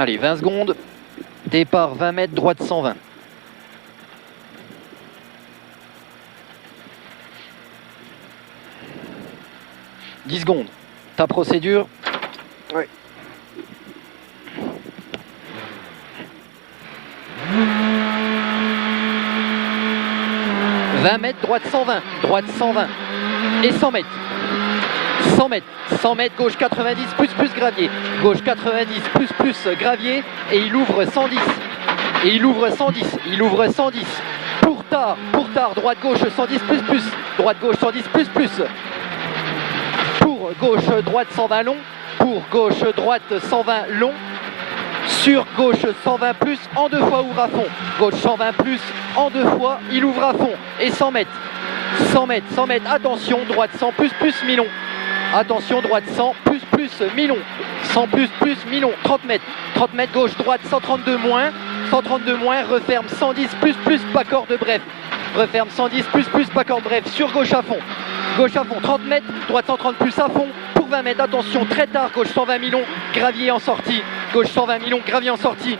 Allez, 20 secondes. Départ 20 mètres, droite 120. « 10 secondes. Ta procédure. Oui. 20 mètres, droite 120, droite 120 et 100 mètres. 100 mètres, 100 mètres, gauche 90, plus gravier. Gauche 90, plus gravier et il ouvre 110. Et il ouvre 110, il ouvre 110. Pour tard, droite gauche 110, plus. Droite gauche 110, plus. Pour gauche droite 120 long. Pour gauche droite 120 long. Sur gauche 120 plus, en 2 fois ouvre à fond. Gauche 120 plus, en 2 fois, il ouvre à fond. Et 100 mètres. 100 mètres, 100 mètres, attention, droite 100 plus mi-long. Attention, droite 100 plus mi-long. 100 plus mi-long. 30 mètres, gauche, droite 132 moins. 132 moins, referme 110 plus, pas corde, bref. Referme 110 plus, pas corde, bref. Sur gauche à fond. Gauche à fond, 30 mètres, droite 130 plus à fond. Pour 20 mètres, attention, très tard, gauche 120 mi-long, gravier en sortie. Gauche 120 mi-long, gravier en sortie.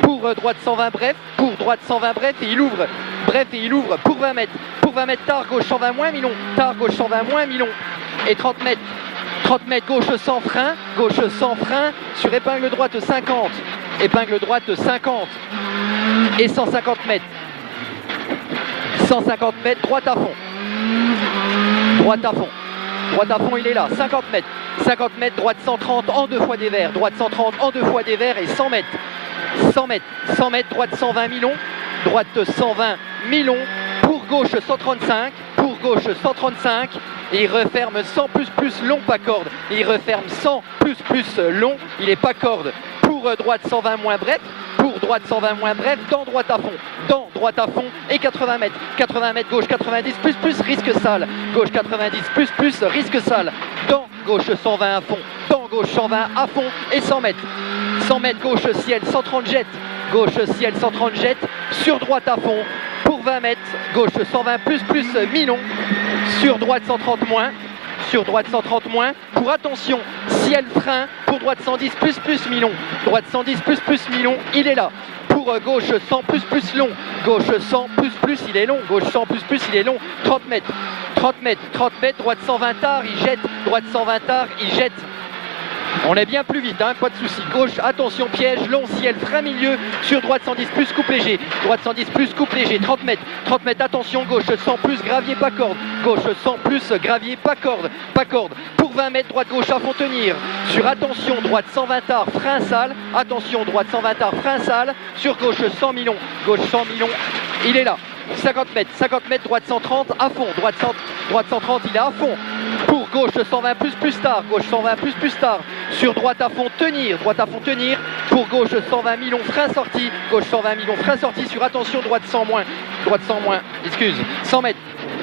Pour droite 120 bref, pour droite 120 bref et il ouvre. Bref et il ouvre pour 20 mètres. Pour 20 mètres tard, gauche 120 moins mi-long. Tard, gauche 120 moins mi-long. Et 30 mètres. 30 mètres, gauche sans frein. Gauche sans frein. Sur épingle droite 50. Épingle droite 50. Et 150 mètres. 150 mètres, droite à fond. Droite à fond. Droite à fond, il est là. 50 mètres. 50 mètres, droite 130 en 2 fois des verts. Droite 130 en 2 fois des verts et 100 mètres. 100 mètres. 100 mètres, droite 120 mi-long. Droite 120 mi-long. Pour gauche 135. Pour gauche 135. Et il referme 100 plus long, pas corde. Et il referme 100 plus long. Il est pas corde. Pour droite 120 moins bref. Pour droite 120 moins bref. Dans droite à fond. Dans droite à fond. Et 80 mètres. 80 mètres, gauche 90 plus risque sale. Gauche 90 plus risque sale. Dans gauche 120 à fond. Dans gauche 120 à fond. Et 100 mètres. 100 mètres, gauche ciel 130 jet. Gauche ciel 130 jet. Sur droite à fond. Pour 20 mètres. Gauche 120 plus mi-long. Sur droite 130 moins. Sur droite 130 moins. Pour attention, ciel frein. Pour droite 110 plus mi-long. Droite 110 plus mi-long. Il est là. Pour gauche 100 plus long. Gauche 100 plus il est long. Gauche 100 plus il est long. 30 mètres. 30 mètres. 30 mètres. Droite 120 tard. Il jette. Droite 120 tard. Il jette. On est bien plus vite, hein, pas de souci. Gauche, attention, piège, long, ciel, frein milieu. Sur droite 110 plus, coupe léger. Droite 110 plus, coupe léger. 30 mètres. 30 mètres, attention, gauche 100 plus, gravier, pas corde. Gauche 100 plus, gravier, pas corde. Pas corde. Pour 20 mètres, droite, gauche à fond tenir. Sur attention, droite 120 tard, frein sale. Attention, droite 120 tard, frein sale. Sur gauche 100 mi-long. Gauche 100 mi-long. Il est là. 50 mètres, droite 130 à fond. Droite 130, il est à fond. Pour gauche 120 plus tard. Gauche 120 plus tard. Sur droite à fond tenir. Droite à fond tenir. Pour gauche 120 mi-long, frein sorti. Gauche 120 mi-long, frein sorti. Sur attention, droite 100 moins. Droite 100 moins. Excuse. 100 mètres.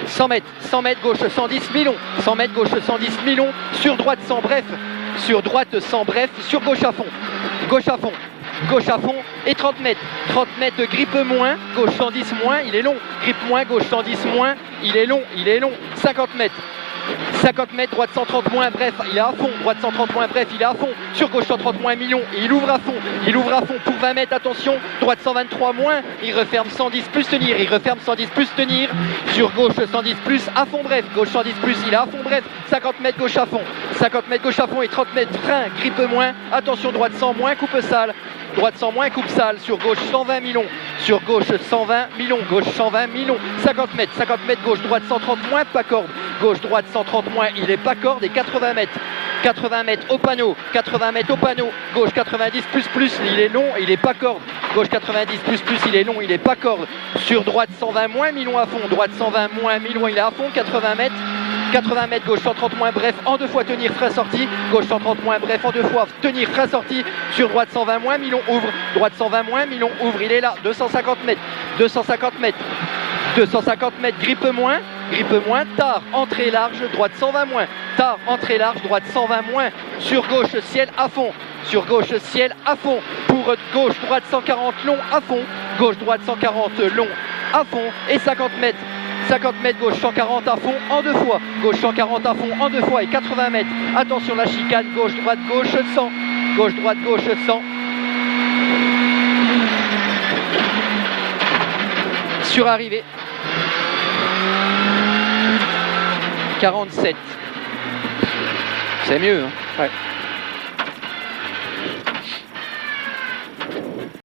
100 mètres. 100 mètres, gauche 110 mi-long. 100 mètres, gauche 110 mi-long. Sur droite 100 bref. Sur droite 100 bref. Sur gauche à fond. Gauche à fond. Gauche à fond et 30 mètres. 30 mètres, grippe moins, gauche 110 moins, il est long. Grippe moins, gauche 110 moins, il est long, 50 mètres. 50 mètres, droite 130 moins, bref, il est à fond. Droite 130 moins, bref, il est à fond. Sur gauche 130 moins, mi-long, et il ouvre à fond. Il ouvre à fond pour 20 mètres, attention. Droite 123 moins, il referme 110 plus tenir. Il referme 110 plus tenir. Sur gauche 110 plus, à fond, bref. Gauche 110 plus, il est à fond, bref. 50 mètres, gauche à fond. 50 mètres, gauche à fond et 30 mètres, frein, grippe moins. Attention, droite 100 moins, coupe sale. Droite 100 moins, coupe sale. Sur gauche 120 mi-long. Sur gauche 120 mi-long. Gauche 120 mi-long. 50 mètres, gauche, droite 130 moins, pas corde. Gauche, droite 130 moins, il est pas corde et 80 mètres. 80 mètres au panneau, 80 mètres au panneau, gauche 90 plus, il est long, il est pas corde. Gauche 90 plus, il est long, il est pas corde. Sur droite 120 moins, mi-long à fond. Droite 120 moins, mi-long, il est à fond, 80 mètres. 80 mètres, gauche 130 moins, bref, en 2 fois tenir, frein sorti. Gauche 130 moins, bref, en 2 fois tenir, frein sorti. Sur droite 120 moins, mi-long, ouvre. Droite 120 moins, mi-long, ouvre. Il est là, 250 mètres. 250 mètres. 250 mètres, grippe moins, tard, entrée large, droite 120 moins, tard, entrée large, droite 120 moins, sur gauche, ciel à fond, sur gauche, ciel à fond, pour gauche, droite 140 long à fond, gauche, droite 140 long à fond, et 50 mètres, gauche 140 à fond en 2 fois, gauche 140 à fond en 2 fois, et 80 mètres, attention la chicane, gauche, droite, gauche 100, gauche, droite, gauche 100, Sur arrivée. 47. C'est mieux, hein. Ouais.